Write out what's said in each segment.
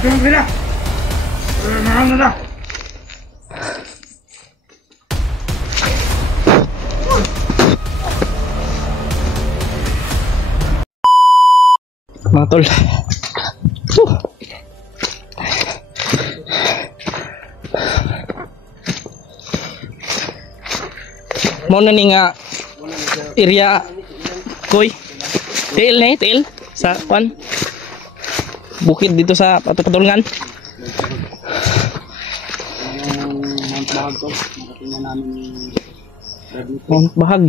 Tulong sila! Marang na! Mga tol. Mau na ni nga area koy. Tail na tail sa pan. Bukid dito sa patulungan. Mount Bahag.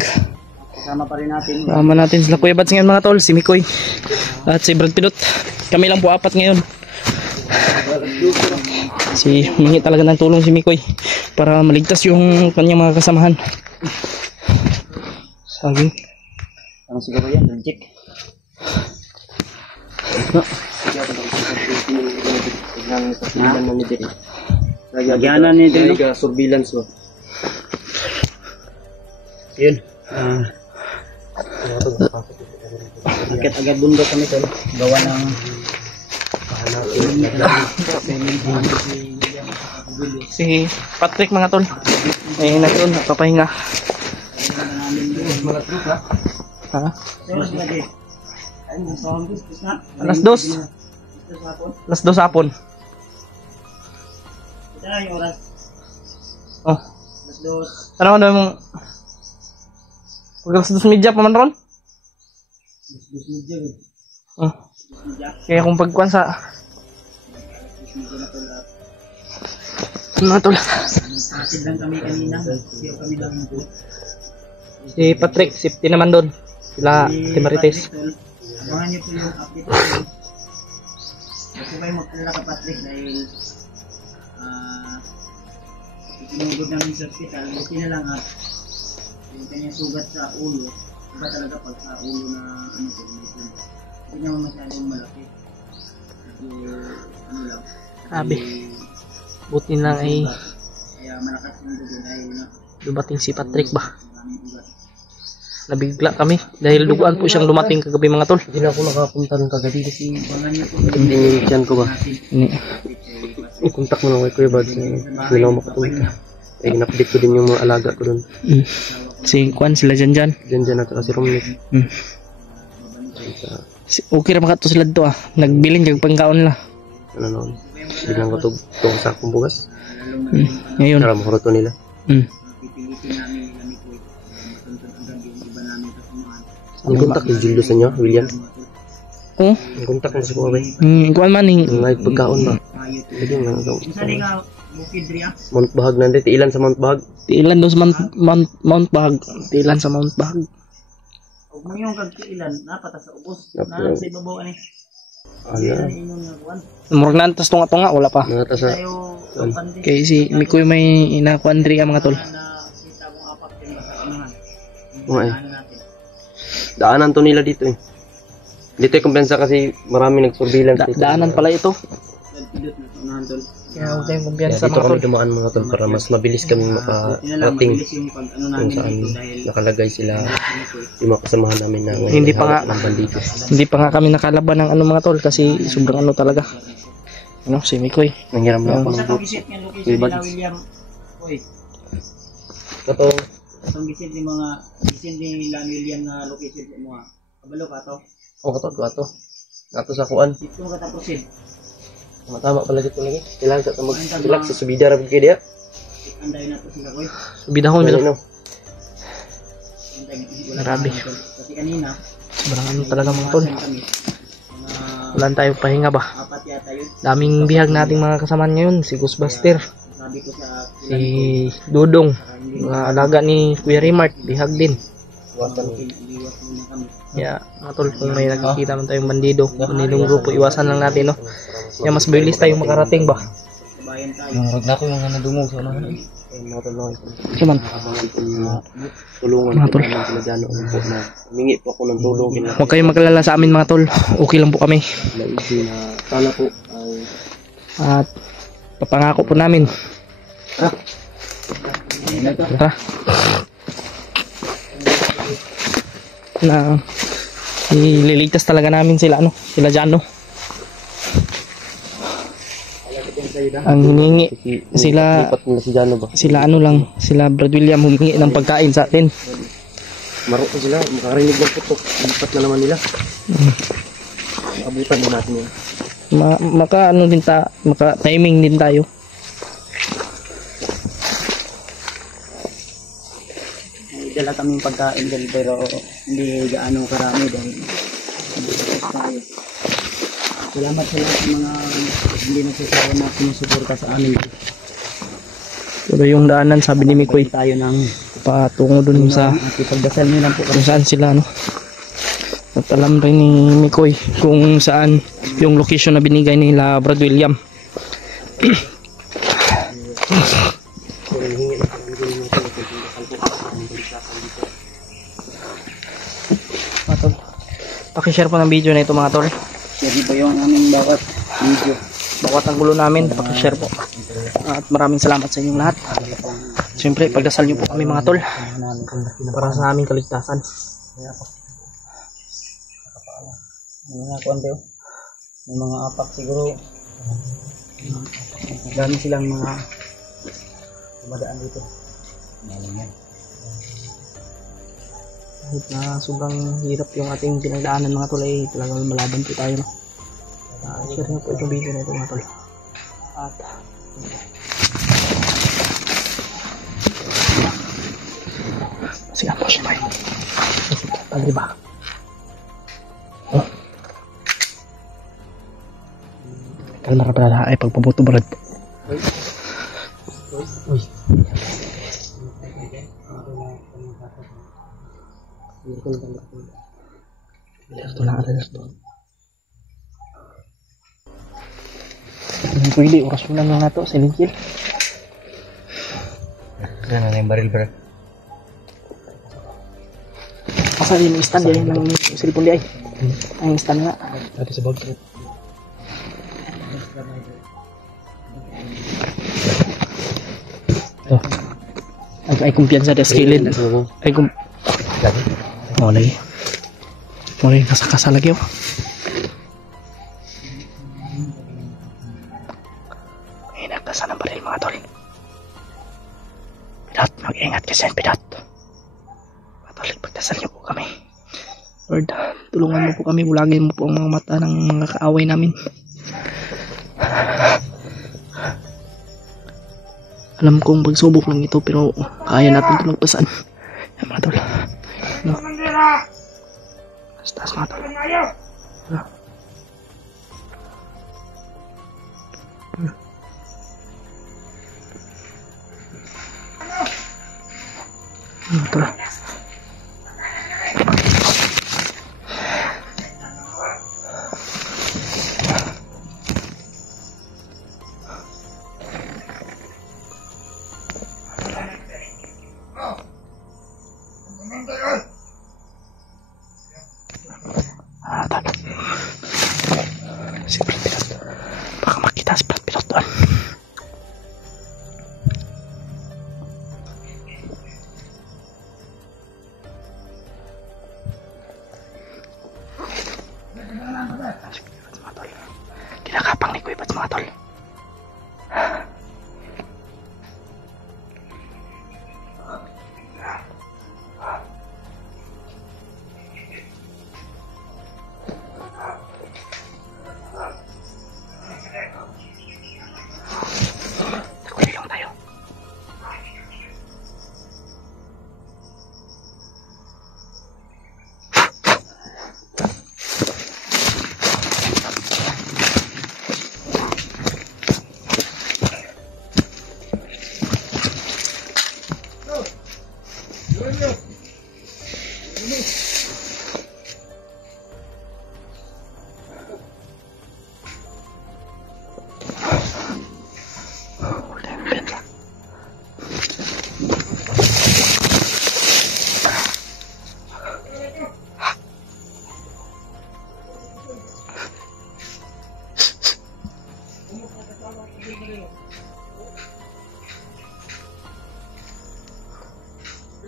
Kasama pa rin natin. Kasama natin sila Kuya Bats ngayon mga tol, si Mikoy at si Brad Pilot. Kami lang po apat ngayon. Mingi talaga ng tulong si Mikoy para maligtas yung kanyang mga kasamahan. Sabi. Ano siguro yan? Logic. Lagyanan ni Dino. Surveillance mo. Yun. Agad bundok kami tol. Gawa ng si Patrick mga tol. Eh na doon, papahinga. Ha? Alas 2. Alas 2 hapon. Oh. Ano mo? Pag alas 2 media pa man ron? Oh. Kaya kung pagkuhan sa mga tol. Si Patrick, safety naman doon. Sila si Marites. Abangan niyo po yung update. Kasi kayo magkalala ka Patrick dahil itinugod namin sa hospital. Buti na lang at yung kanyang sugat sa ulo. Iba talaga pag sa ulo na ano po. Hindi naman masyadong malaki. Kasi ano lang. Sabi. Buti lang ay kaya malakas yung dugo dahil dumating si Patrick ba? Nabigla kami dahil duguan po siyang dumating kagabi mga tol. Hindi na ako nakapunta ng kagabi kasi hindi nilitian ko ba? Kontak mo na kay Kuya Bads. Hindi na ako makatulog. Eh, in-update ko din yung mga alaga ko dun. Si Kwan, sila dyan. Dyan at si Romnick. Okay na makato sila dito ah. Nagbilin kag pangkaon la. Ano naman? Bilang ko itong sakong bugas. Ngayon. Para makuruto nila. Ang kontak ni Julio sa inyo, William? Oo. Ang kontak mo sa Kuwabay? Kuwan man eh. Ang pagkaon ba? Lagi nga ito. Bukid Ria. Mount Bahag nandito. Ilan sa Mount Bahag? Tiilan doon sa Mount Bahag. Tiilan sa Mount Bahag. Huwag mo yung kagtiilan. Napata sa ubos. Na sa ibabaw ani. Ala. Murag na tas tunga-tunga. Wala pa. Nata sa... Kaya si Mikoy may inakuan diri mga tol. Oo eh. Daanan to nila dito eh. Dito ay kumpensa kasi marami nag-surveillance dito. Daanan pala ito. Kaya huwag tayong kumpiyansa dito mga kami tol. dumaan mga tol para mas mabilis kami makarating kung saan nakalagay sila yung mga kasamahan namin na ngayon Hindi pa nga ng bandito. Hindi pa nga kami nakalaban ng ano mga tol kasi sobrang ano talaga. Ano si Mikoy. Nanghiram na ako ng boot. William. Oy. Ito. Itong gisit ni mga gisit ni William na location mo ha. Kabalo ka to. O kato. Ato sa kuan. Ito ka tapusin. Matama pala dito lagi. Kailangan ka mag-relax sa subida ra pagkaya diya. Anday na to sila koy. Bidahon bitaw. Ano? Grabe. Kasi kanina Sobrang ano talaga mga tol. Wala tayong pahinga ba? apat yata yun. Daming bihag nating mga kasamaan ngayon. Si Ghostbuster. Sabi ko sa Si Dudong. Mga alaga ni Kuya Rimart. Bihag din. Watan. iwas muna kami. Kaya mga tol kung may nakikita man tayong bandidong grupo, iwasan lang natin no. Kaya mas bilis tayong makarating ba? Kabayan tayo. Yung na ko yung nadungog sa ano. Matulungan ko. Cuman. Tulungan Mga ko tol. naman sila dyan po na humingi po ako ng tulong. Huwag kayong maglala sa amin mga tol. Okay lang po kami. Laisi na sana po ay At papangako po namin. Tara. Na ililigtas talaga namin sila ano, sila Jano. Ang hiningi sila, Lipat na si Jano ba? sila ano lang, sila Brad William humingi ng pagkain sa atin. Maro na sila, makarinig ng putok. Lipat na naman nila. Abutan din natin yun. Maka ano din maka timing din tayo. May dala kaming pagkain din pero hindi gaano karami dahil tayo. Salamat sa lahat ng mga hindi nagsasawa na sumusuporta sa amin. Pero yung daanan sabi ni Mikoy Tayo ng patungo dun sa at ipagdasal nyo lang po kung saan sila ano. At alam rin ni Mikoy kung saan yung location na binigay nila Brad William. Tol, pakishare po ng video na ito mga tol. Share po yung aming bawat video. Bawat ang gulo namin, pakishare po. At maraming salamat sa inyong lahat. Siyempre, pagdasal niyo po kami mga tol. Para sa aming kaligtasan. May mga konti oh. May mga apak siguro. Dami silang mga dumadaan dito. Kahit na sobrang hirap yung ating pinagdaanan mga tol ay talagang malaban po tayo. No? Share niyo po itong video na ito mga tol. At kasi ano siya tayo. Pagdi ba? Oh. Kalma ka pala ay pagpabuto barad. Uy. Ito lang rin ito. Hindi pwede, oras mo lang nga ito, silent kill. Yan na yung baril bro. Masa yung stand yan lang yung cellphone di ay. Ang stand nga. Dati sa bag. Ito. Ay kumpiyansa sa skillin. Ay Mulai. Mulai kasa-kasa lagi oh. Inagtasan ng baril mga tol. Pilot, mag-ingat kasi yan pilot. Mga tol, pagdasal niyo po kami. Lord, tulungan mo po kami. Ulagin mo po ang mga mata ng mga kaaway namin. Alam kong pagsubok lang ito pero kaya natin ito magpasan. Yan mga tol. No. Taas mga tol. Tol. Tol. Si Brad Pilot. Baka makita si Brad Pilot doon. Kinakapang ni Kuya Bats mga tol. Nagkulilong tayo.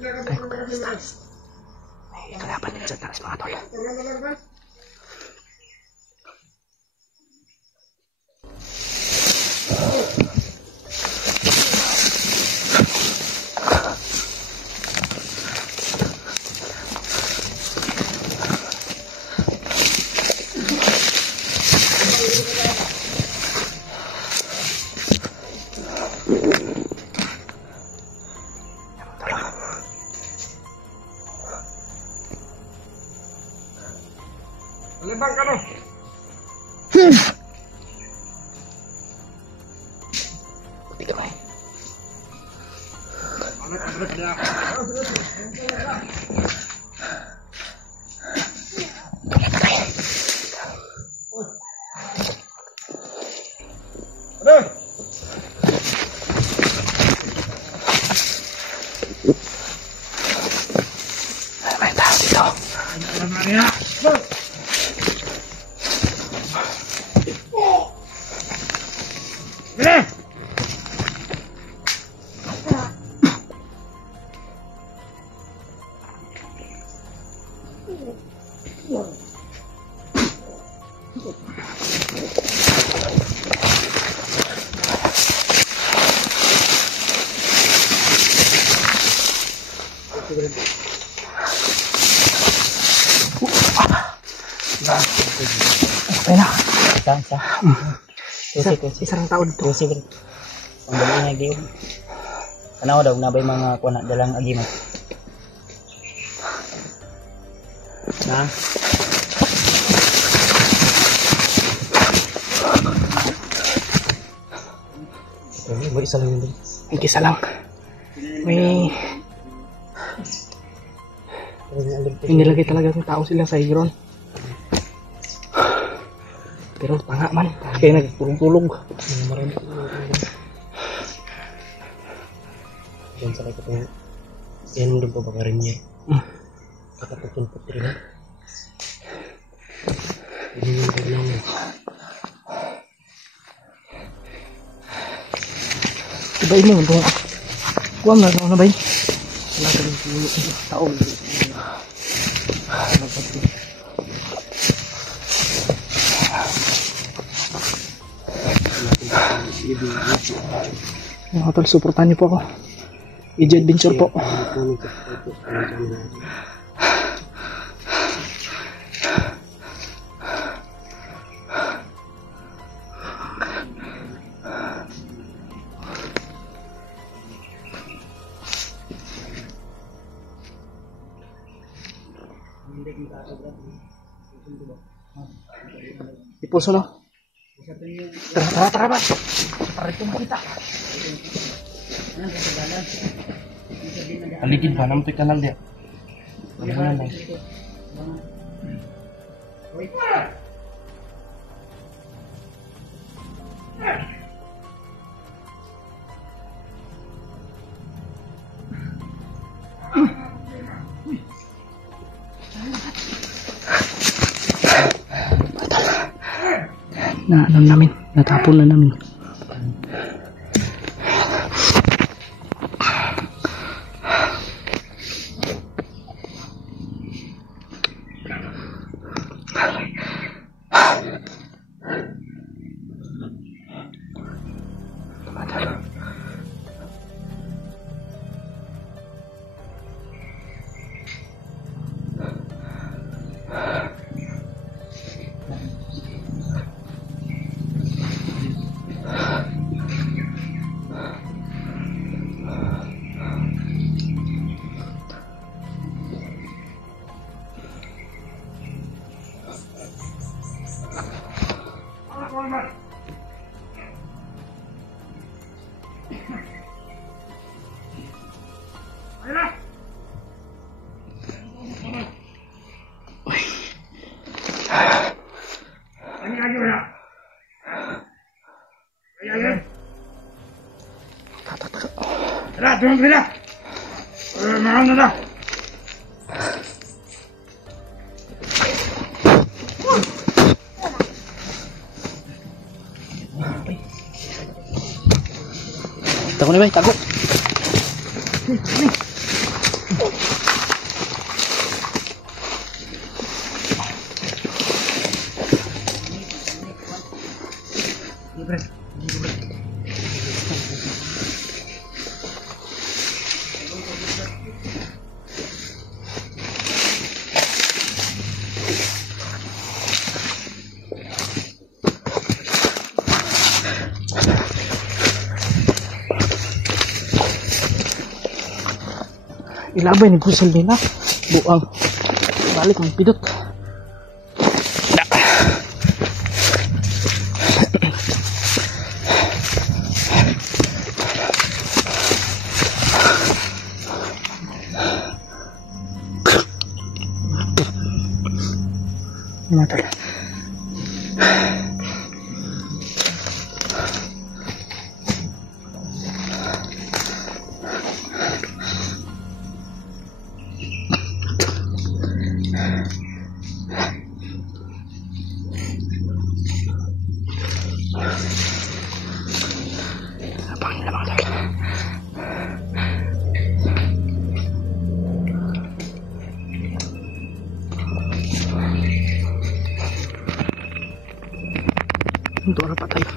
Tayo ko pala sa taas. May kalaban din sa taas mga tol. Ikaw eh. May tao dito. Ay na. Isang taon to. Ang dali nga giyo. Ano daw nabay mga kuan dalang agimat. Na. May isa lang yun. Isa lang. May nilagay talaga ng tao sila sa higron. Pero tanga man. Kaya nagtulog-tulog. Marami. Yan sa likod ng yan doon pa baka rin niya. Kakaputun-put rin na. Hindi yung kailang mo. Ibayin mo ito. Kuwam na na ba yun? Wala ka rin tao. Mga tol, supportan niyo po ako. EJ Adventure po. Ipuso no? Tara ba? Tara ito mo kita. Aligid ba? Namutoy ka lang dia. Aligid lang. Na ano namin, natapon na namin. Tago na ba? Tago. Ilabay ni pusal nila. Buang. Balik ang pidot. Mga tol. Abang nila mga tol. Ito na pa tayo.